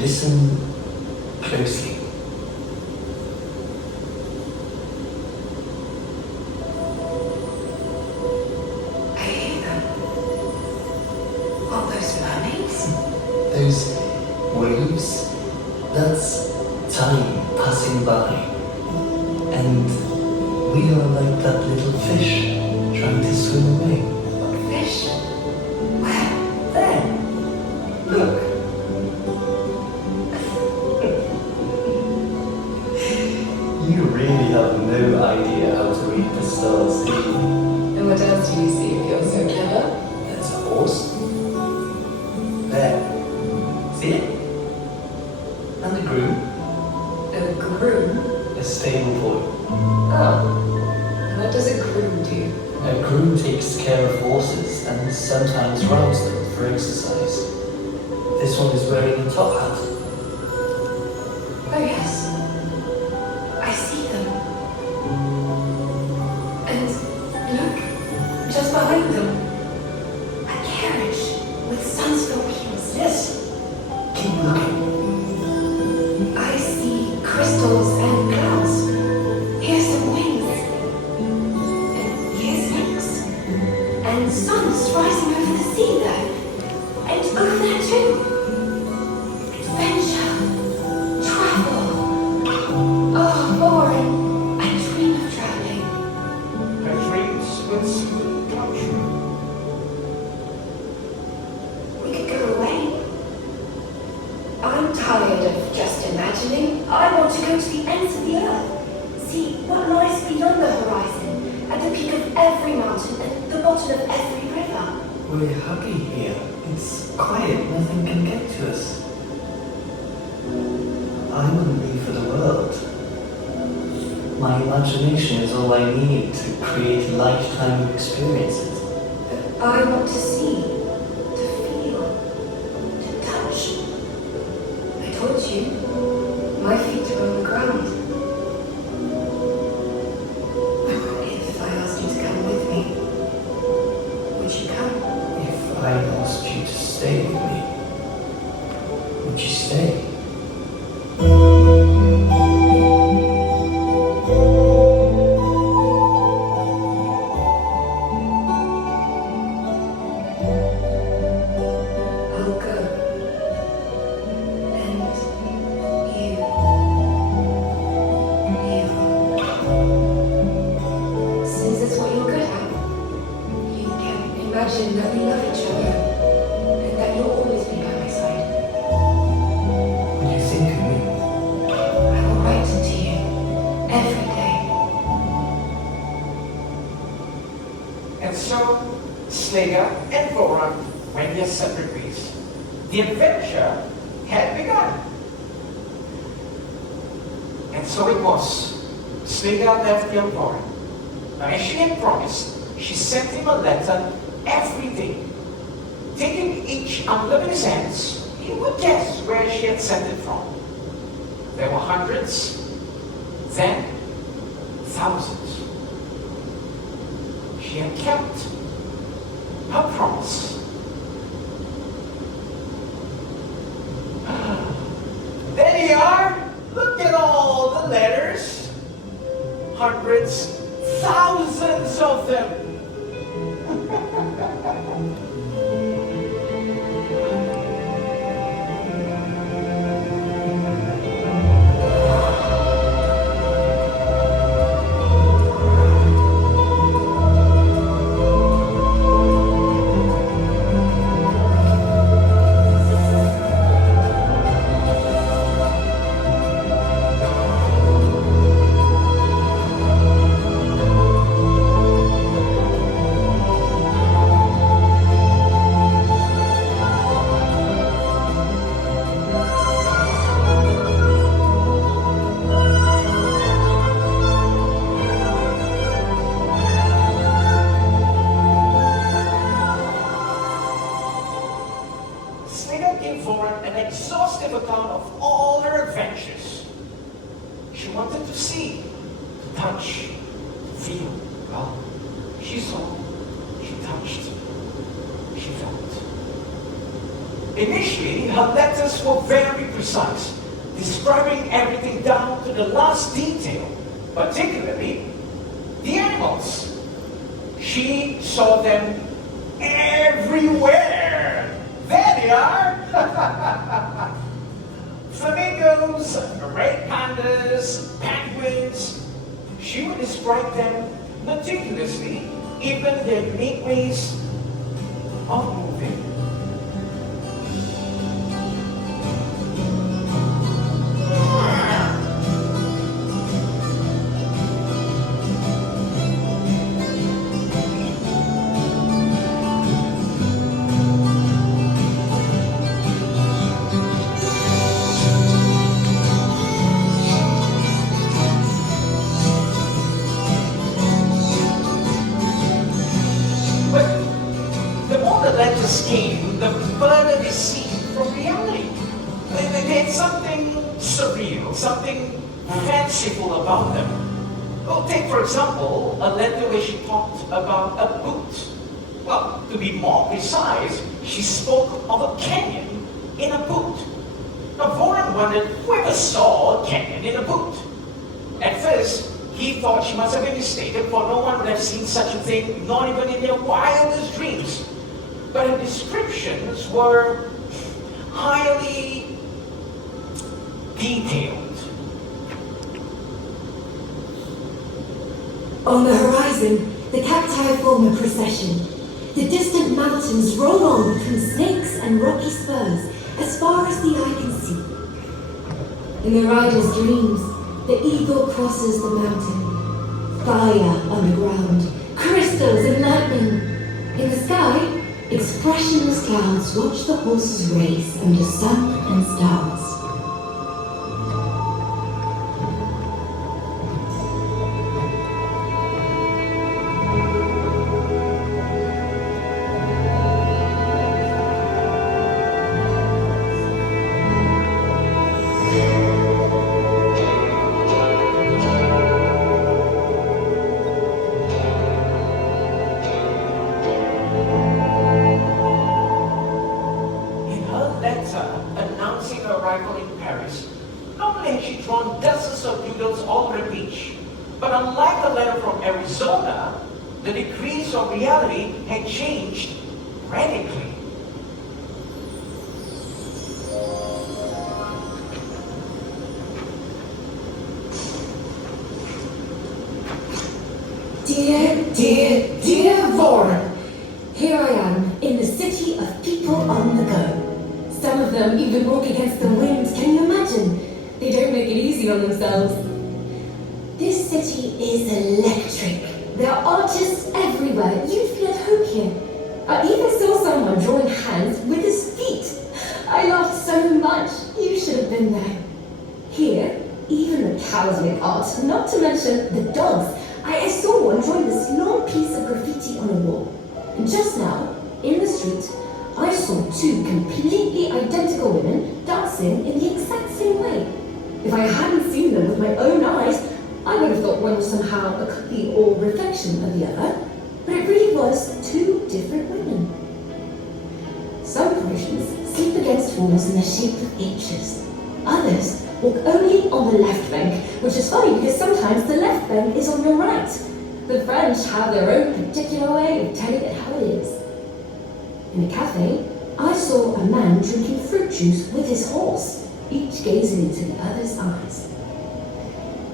Listen closely. I hear them. What, those mermaids? Those waves, that's time passing by. And we are like that little fish trying to swim away. Fish? Where? There! Look! You really have no idea how to read the stars, do you? And what else do you see if you're so clever? There's a horse. There. See it? And a groom. A groom? A stable boy. Oh. What does a groom do? A groom takes care of horses and sometimes rides them for exercise. This one is wearing a top hat. Oh, yes. I see them. And look, just behind them, a carriage with sunspot wheels. Yes! Keep looking. I see crystals and clouds. Here's some wings. And here's snakes. And suns rising over the sea there. And over there too. Adventure. Travel. Oh, Lauren, I dream of traveling. Her dreams will soon come true. We could go away. I'm tired of just imagining. I want to go to the ends of the earth. See what lies beyond the horizon, at the peak of every mountain and the bottom of every river. We're happy here. It's quiet, nothing can get to us. I wouldn't leave for the world. My imagination is all I need to create a lifetime of experiences. I want to see, to feel, to touch. I told you, my feet are on the ground. If I asked you to come with me, would you come? If I asked you to stay with me, would you stay? I'll go. And you. Since it's what you're good at, you can imagine that we love each other and that you'll always be by my side. Would you think of me? I will write it to you every day. And so, Slater and Voron went their separate ways. The adventure had begun. And so it was. Slater left young Voron. Now, as she had promised, she sent him a letter every day. Taking each envelope in his hands, he would guess where she had sent it from. There were hundreds, then thousands. She had kept her promise. There you are. Look at all the letters. Hundreds, thousands of them. Slater gave Voron an exhaustive account of all her adventures. She wanted to see, to touch, to feel. Well, she saw, she touched, she felt. Initially, her letters were very precise, describing everything down to the last detail, particularly the animals. She saw them everywhere. There they are! Flamingos, red pandas, penguins. She would describe them meticulously, even their unique ways of moving. Came, the further they seemed from reality. There's something surreal, something fanciful about them. Well, take for example, a letter where she talked about a boot. Well, to be more precise, she spoke of a canyon in a boot. Now, Voran wondered whoever saw a canyon in a boot. At first, he thought she must have been mistaken, for no one would have seen such a thing, not even in their wildest dreams. But her descriptions were highly detailed. On the horizon, the cacti form a procession. The distant mountains roll on between snakes and rocky spurs as far as the eye can see. In the rider's dreams, the eagle crosses the mountain. Fire underground, crystals and lightning. In the sky, expressionless clouds watch the horses race under sun and stars. The degrees of reality had changed radically. Dear Voran, here I am in the city of people on the go. Some of them even walk against the wind, can you imagine? They don't make it easy on themselves. This city is electric. There are artists everywhere. You'd feel at home here. I even saw someone drawing hands with his feet. I laughed so much. You should have been there. Here, even the cows make art, not to mention the dogs. I saw one drawing this long piece of graffiti on a wall. And just now, in the street, I saw two completely identical women dancing in the exact same way. If I hadn't seen them with my own eyes, I would have thought one was somehow a copy or reflection of the other, but it really was two different women. Some Parisians sleep against walls in the shape of H's. Others walk only on the left bank, which is funny because sometimes the left bank is on your right. The French have their own particular way of telling it how it is. In a cafe, I saw a man drinking fruit juice with his horse, each gazing into the other's eyes.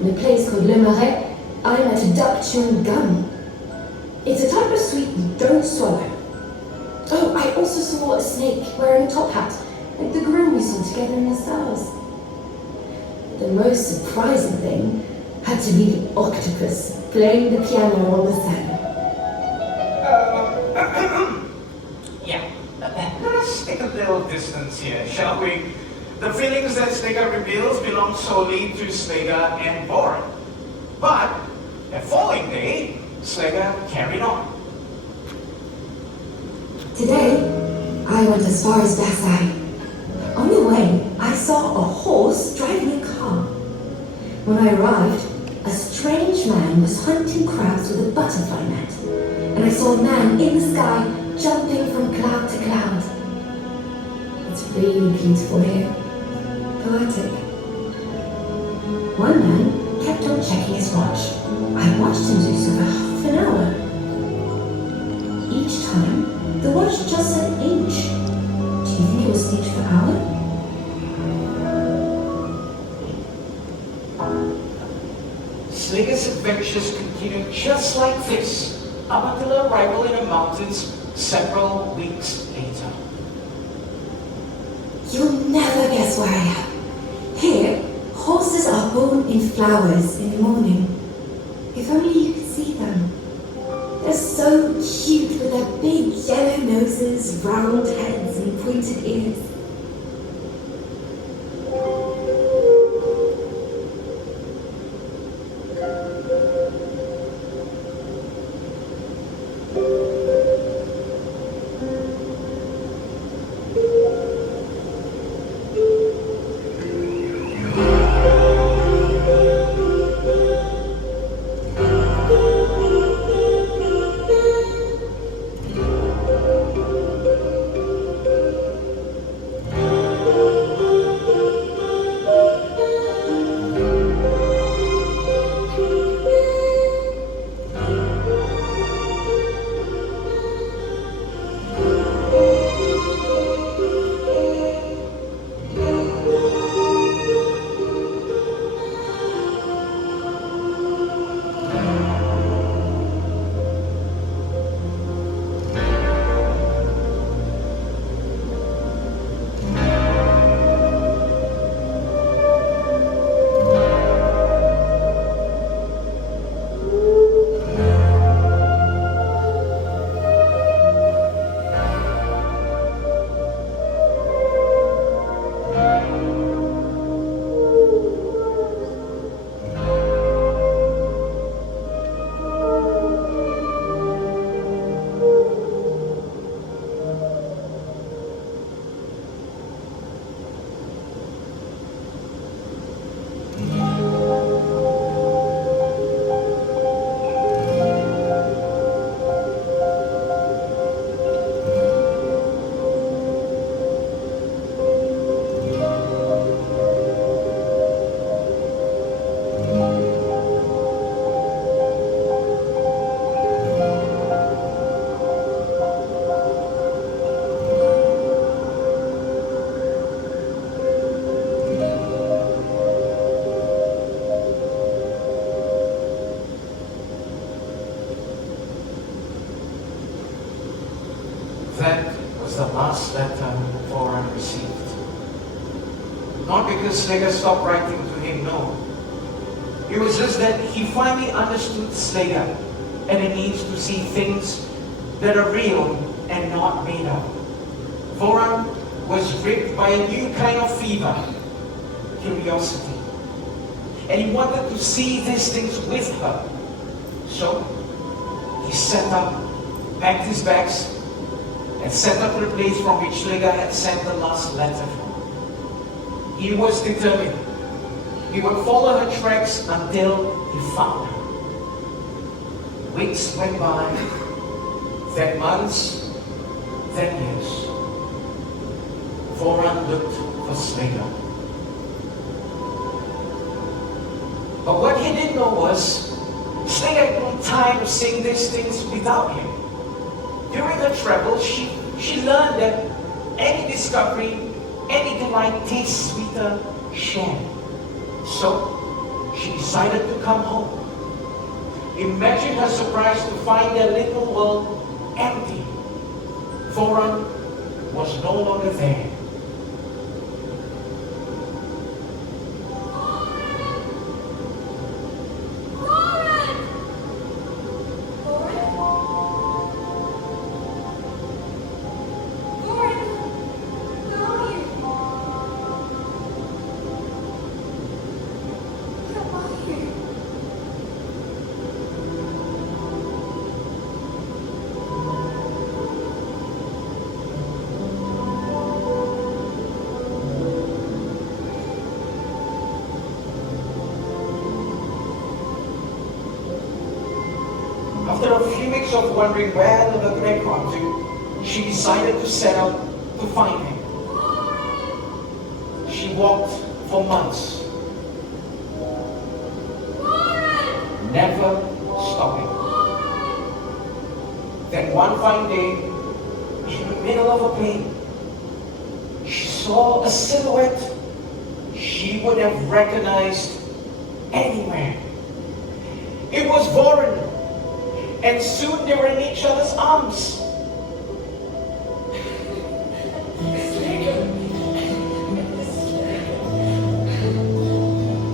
In a place called Le Marais, I met a duck chewing gum. It's a type of sweet you don't swallow. Oh, I also saw a snake wearing a top hat, like the groom we saw together in the stars. The most surprising thing had to be the octopus playing the piano on the sand. Yeah, let us take a little distance here, shall we? The feelings that Slega reveals belong solely to Slega and Voran. But the following day, Slega carried on. Today, I went as far as Versailles. On the way, I saw a horse driving a car. When I arrived, a strange man was hunting crabs with a butterfly net, and I saw a man in the sky jumping from cloud to cloud. It's really beautiful here. Poetic. One man kept on checking his watch. I watched him do so for half an hour. Each time, the watch just said inch. Do you think it was inch per hour? Sligger's adventures continued just like this, up until her arrival in the mountains several weeks later. You'll never guess where I am. Here, horses are born in flowers in the morning. If only you could see them. They're so cute with their big yellow noses, round heads, and pointed ears. That was the last letter Voran received. Not because Sligger stopped writing to him, no. It was just that he finally understood Sligger and the need to see things that are real and not made up. Voran was gripped by a new kind of fever, curiosity. And he wanted to see these things with her. So, he set up, packed his bags, and set up the place from which Sligger had sent the last letter from. He was determined. He would follow her tracks until he found her. Weeks went by, then months, then years. Voran looked for Sligger. But what he didn't know was, Sligger had grown tired of seeing these things without him. During her travels, she learned that any discovery, any delight tastes sweeter shared. So, she decided to come home. Imagine her surprise to find their little world empty. Voran was no longer there. After a few weeks of wondering where the letter had gone to, she decided to set out to find him. walked for months, never stopping. Then one fine day, in the middle of a plane, she saw a silhouette she would have recognized anywhere. It was Warren, and soon they were in each other's arms.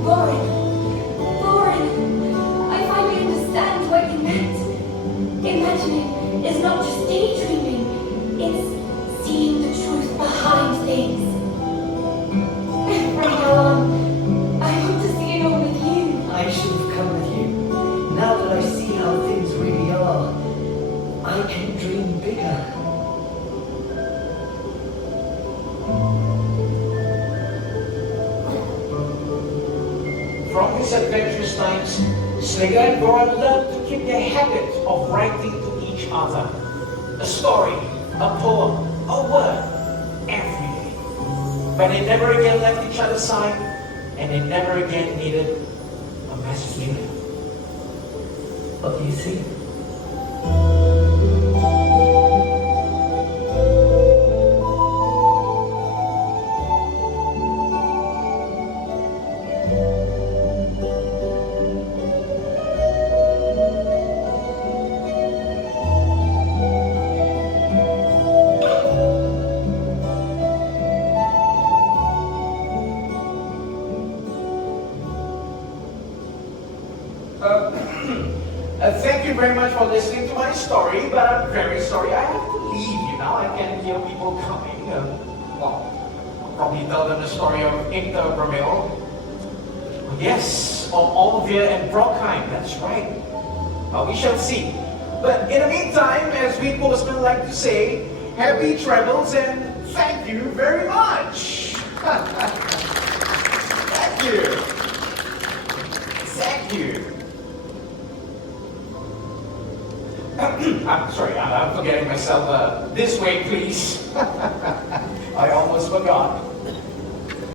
Lauren, I finally understand what you meant. Imagining is not just daydreaming, it's seeing the truth behind things. From now on, I want to see it all with you. I should have come with you. Now that I see how things really are, I can dream bigger. From his adventurous times, Slinger and Goran learned to keep their habit of writing to each other. A story, a poem, a word, every day. But they never again left each other's side, and they never again needed a message later. What do you see? Thank you very much for listening to my story, but I'm very sorry I have to leave you now. I can hear people coming. I'll probably tell them the story of Inter Bramil. Yes, of Olvia and Brockheim, that's right. We shall see. But in the meantime, as we postmen like to say, happy travels and thank you very much. Thank you. Thank you. I'm sorry, I'm forgetting myself. This way, please. I almost forgot.